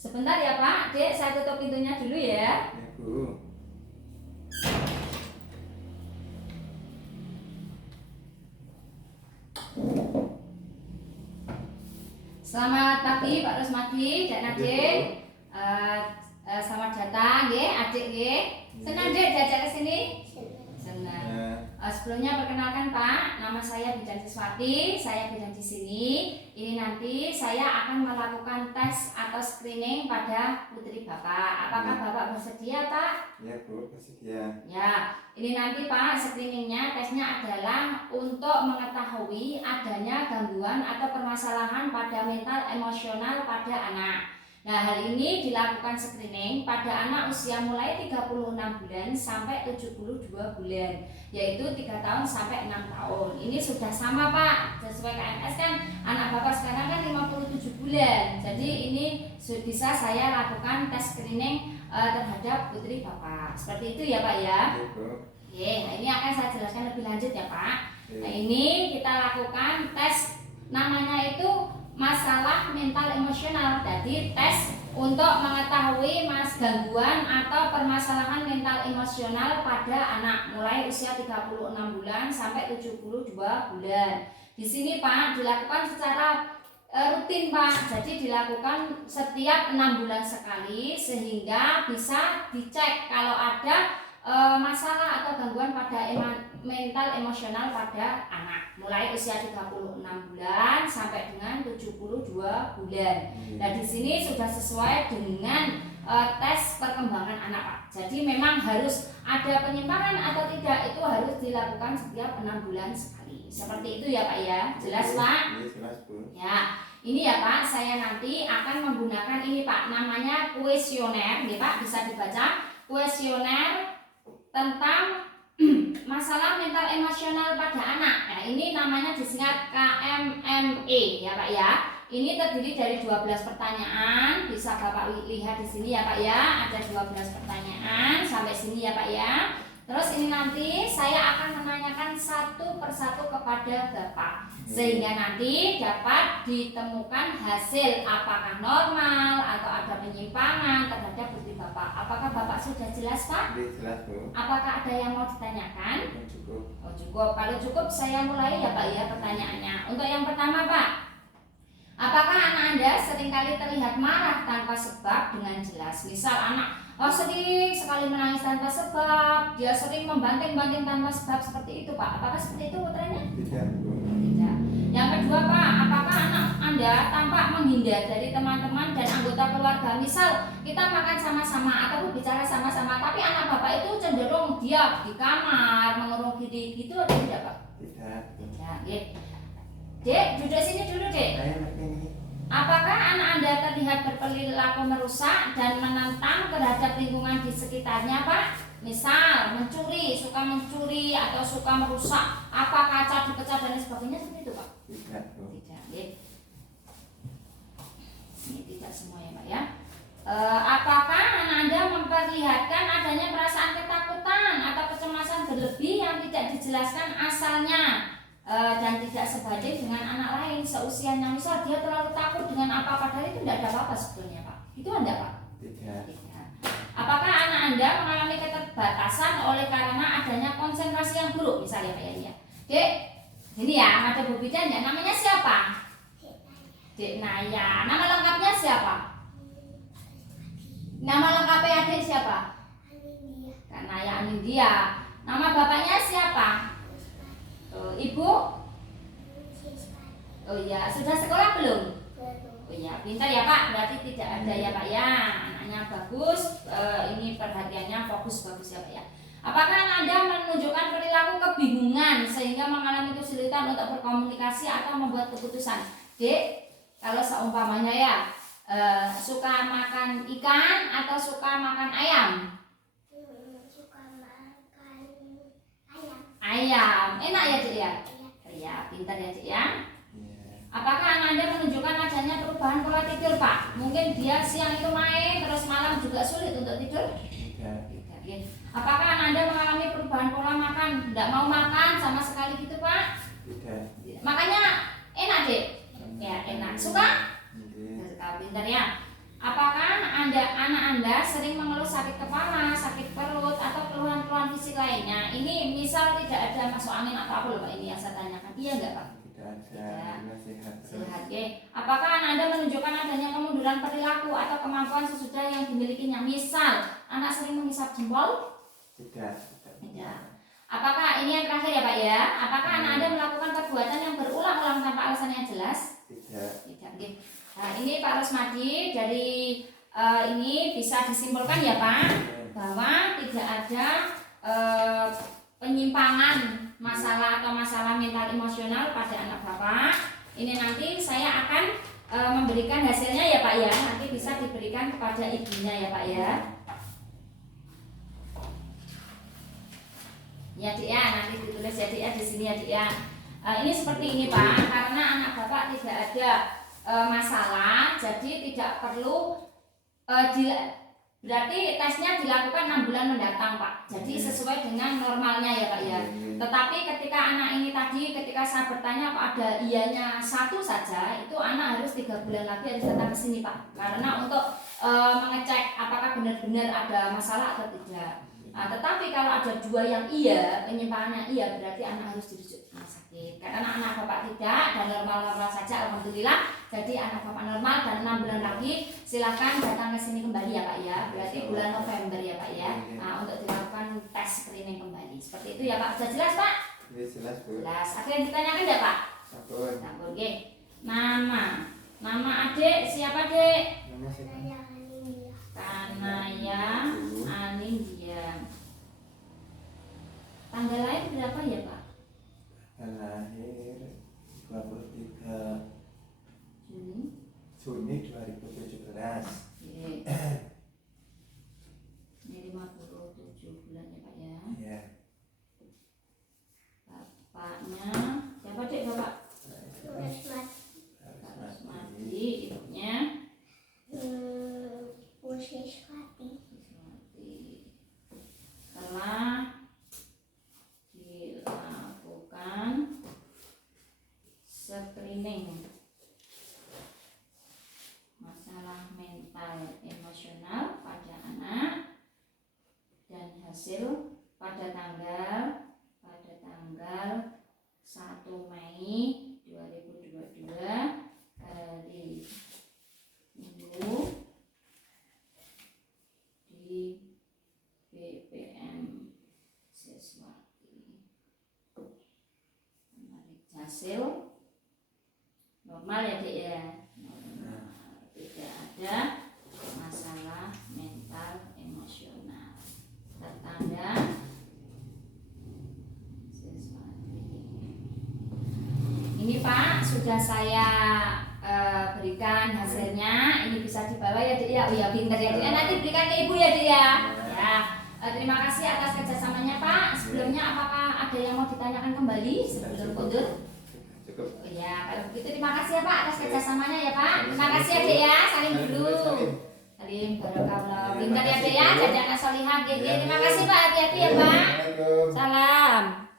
Sebentar ya Pak, Dek, saya tutup pintunya dulu ya. Ya Bu. Selamat pagi Pak Rusmadi dan adik. Selamat datang ya adik ya. Senang Dek diajak ke sini? Senang. Sebelumnya perkenalkan Pak, nama saya Bidan Siswati, saya bidan di sini. Ini nanti saya akan melakukan tes atau screening pada putri Bapak. Apakah Bapak bersedia Pak? Ya Bu, bersedia. Ya, ini nanti Pak screeningnya, tesnya adalah untuk mengetahui adanya gangguan atau permasalahan pada mental emosional pada anak. Nah, hal ini dilakukan screening pada anak usia mulai 36 bulan sampai 72 bulan, yaitu 3 tahun sampai 6 tahun. Ini sudah sama Pak, sesuai KMS kan anak Bapak sekarang kan 57 bulan. Jadi ini bisa saya lakukan tes screening terhadap putri Bapak. Seperti itu ya Pak ya. Oke, nah ini akan saya jelaskan lebih lanjut ya Pak. Nah, ini kita lakukan tes, namanya itu masalah mental emosional. Jadi tes untuk mengetahui gangguan atau permasalahan mental emosional pada anak mulai usia 36 bulan sampai 72 bulan. Di sini Pak dilakukan secara rutin Pak. Jadi dilakukan setiap 6 bulan sekali sehingga bisa dicek kalau ada masalah atau gangguan pada mental emosional pada anak mulai usia 36 bulan sampai dengan 72 bulan. Nah, di sini sudah sesuai dengan tes perkembangan anak Pak. Jadi memang harus ada penyimpangan atau tidak itu harus dilakukan setiap 6 bulan sekali. Seperti itu ya Pak ya. Jelas Pak? Iya, jelas Bu. Ya, ini ya Pak, saya nanti akan menggunakan ini Pak, namanya kuesioner, ya Pak, bisa dibaca kuesioner tentang masalah mental emosional pada anak. Nah, ini namanya disingkat KMME ya Pak ya. Ini terdiri dari 12 pertanyaan. Bisa Bapak lihat di sini ya Pak ya. Ada 12 pertanyaan sampai sini ya Pak ya. Terus ini nanti saya akan menanyakan satu persatu kepada Bapak, sehingga nanti dapat ditemukan hasil apakah normal atau ada penyimpangan terhadap putri Bapak. Apakah Bapak sudah jelas Pak? Jelas Bu. Apakah ada yang mau ditanyakan? Cukup. Oh cukup. Kalau cukup saya mulai ya Pak ya pertanyaannya. Untuk yang pertama Pak, apakah anak Anda seringkali terlihat marah tanpa sebab dengan jelas? Misal anak sering sekali menangis tanpa sebab, dia sering membanting-banting tanpa sebab, seperti itu Pak. Apakah seperti itu putranya? Tidak Bu. Tidak. Yang kedua Pak, apakah anak Anda tampak menghindar dari teman-teman dan anggota keluarga? Misal kita makan sama-sama atau bicara sama-sama, tapi anak Bapak itu cenderung diam di kamar, mengurung diri, gitu atau tidak Pak? Tidak. Tidak. Dek, duduk sini dulu Dek. Saya ini. Apakah anak Anda terlihat berperilaku merusak dan menentang terhadap lingkungan di sekitarnya Pak? Misal mencuri, suka mencuri atau suka merusak apa kaca dipecah dan sebagainya, seperti itu Pak? Tidak Bu. Tidak, ya. Ini tidak semua ya Pak ya. Apakah anak Anda memperlihatkan adanya perasaan ketakutan atau kecemasan berlebih yang tidak dijelaskan asalnya dan tidak sebanding dengan anak lain seusianya? Misal dia terlalu takut dengan apa, padahal itu tidak ada apa-apa sebetulnya Pak. Itu Anda Pak? Tidak. Tidak. Apakah anak Anda mengalami keterbatasan oleh karena adanya konsentrasi yang buruk? Misalnya Pak ya. Dek, ini ya ada Bu Bidan ya. Namanya siapa? Dek Naya. Nama lengkapnya siapa? Nama lengkapnya adik siapa? Kak Naya Anindya. Nama bapaknya siapa? Ibu? Oh iya, sudah sekolah belum? Oh iya, pintar ya Pak. Berarti tidak ada ya Pak ya. Anaknya bagus. Ini perhatiannya fokus-bagus ya Pak ya. Apakah anak Anda menunjukkan perilaku kebingungan sehingga mengalami kesulitan untuk berkomunikasi atau membuat keputusan? Dek, kalau seumpamanya ya, suka makan ikan atau suka makan ayam? Suka makan ayam. Ayam. Enak ya Dek ya? Iya, pintar ya Dek ya. Apakah anak Anda menunjukkan adanya perubahan pola tidur Pak? Mungkin dia siang itu main, terus malam juga sulit untuk tidur? Tidak. Tidak. Apakah anak Anda mengalami perubahan pola makan? Tidak mau makan sama sekali gitu Pak? Tidak. Makannya enak Dek? Ya enak. Suka? Tidak. Suka, pintar ya. Apakah anak Anda sering mengeluh sakit kepala, sakit perut, atau keluhan-keluhan fisik lainnya, ini misal tidak ada masuk angin atau apa loh Pak, ini yang saya tanyakan, iya nggak Pak? Tidak ada. Alhamdulillah sehat. Sehat, oke. Apakah anak Anda menunjukkan adanya kemunduran perilaku atau kemampuan sesudah yang dimilikinya? Misal, anak sering menghisap jempol? Tidak. Tidak. Apakah ini yang terakhir ya Pak ya? Apakah anak Anda melakukan perbuatan yang berulang-ulang tanpa alasan yang jelas? Tidak. Tidak. Oke. Nah, ini Pak Rusmadi dari ini bisa disimpulkan ya Pak bahwa tidak ada penyimpangan masalah atau masalah mental emosional pada anak Bapak. Ini nanti saya akan memberikan hasilnya ya Pak ya. Nanti bisa diberikan kepada ibunya ya Pak ya. Ya Dik ya, nanti ditulis ya Dik ya di sini ya Dik ya. Ini seperti ini Pak, karena anak Bapak tidak ada masalah, jadi tidak perlu berarti tesnya dilakukan 6 bulan mendatang Pak. Jadi sesuai dengan normalnya ya Pak ya. Tetapi ketika anak ini tadi, ketika saya bertanya kok ada iyanya 1 saja, itu anak harus 3 bulan lagi harus datang ke sini Pak. Karena untuk mengecek apakah benar-benar ada masalah atau tidak. Nah, tetapi kalau ada 2 yang iya, penyimpangannya iya, berarti anak harus dirujuk ke rumah sakit. Karena anak Bapak tidak dan normal-normal saja, alhamdulillah. Jadi anak Bapak normal dan 6 bulan lagi silakan datang ke sini kembali ya Pak ya. Berarti bulan November ya Pak ya. Nah, untuk dilakukan tes screening kembali. Seperti itu ya Pak. Sudah jelas Pak? Jelas Bu. Jelas. Ada yang ditanyakan tidak Pak? Sampun. Sampun. Oke. Nama adik siapa Dek? Nama siapa? Saya Anindia. Kanaya Anindya. Tanggal lahir berapa ya Pak? Lahir 23 Juni. Juni 2017. Oke. Ini 57 bulan ya Pak ya. Iya. Bapaknya siapa Dek Bapak? Pak Rusmadi. Ibunya Pusiswati. Telah dilakukan screening masalah mental emosional pada anak dan hasil pada tanggal 1 Mei 2022 hari Minggu di BPM Siswati. Hasil normal ya Dek ya, normal, tidak ada masalah mental emosional, tertanda Siswati. Ini Pak sudah saya berikan hasilnya, ini bisa dibawa ya Dek ya. Oh ya pinter ya Dek ya, nanti berikan ke ibu ya Dek ya. Ya, terima kasih atas kerjasamanya Pak. Sebelumnya apakah ada yang mau ditanyakan kembali sebelum kundur? Cukup. Oh ya, kalau begitu terima kasih ya Pak atas kerjasamanya ya Pak. Terima kasih ya Dek ya, salim dulu. Salim barokallah. Pintar ya Dek ya, jadi anak solihah. Terima kasih Pak, hati-hati ya Pak. Assalamualaikum. Salam.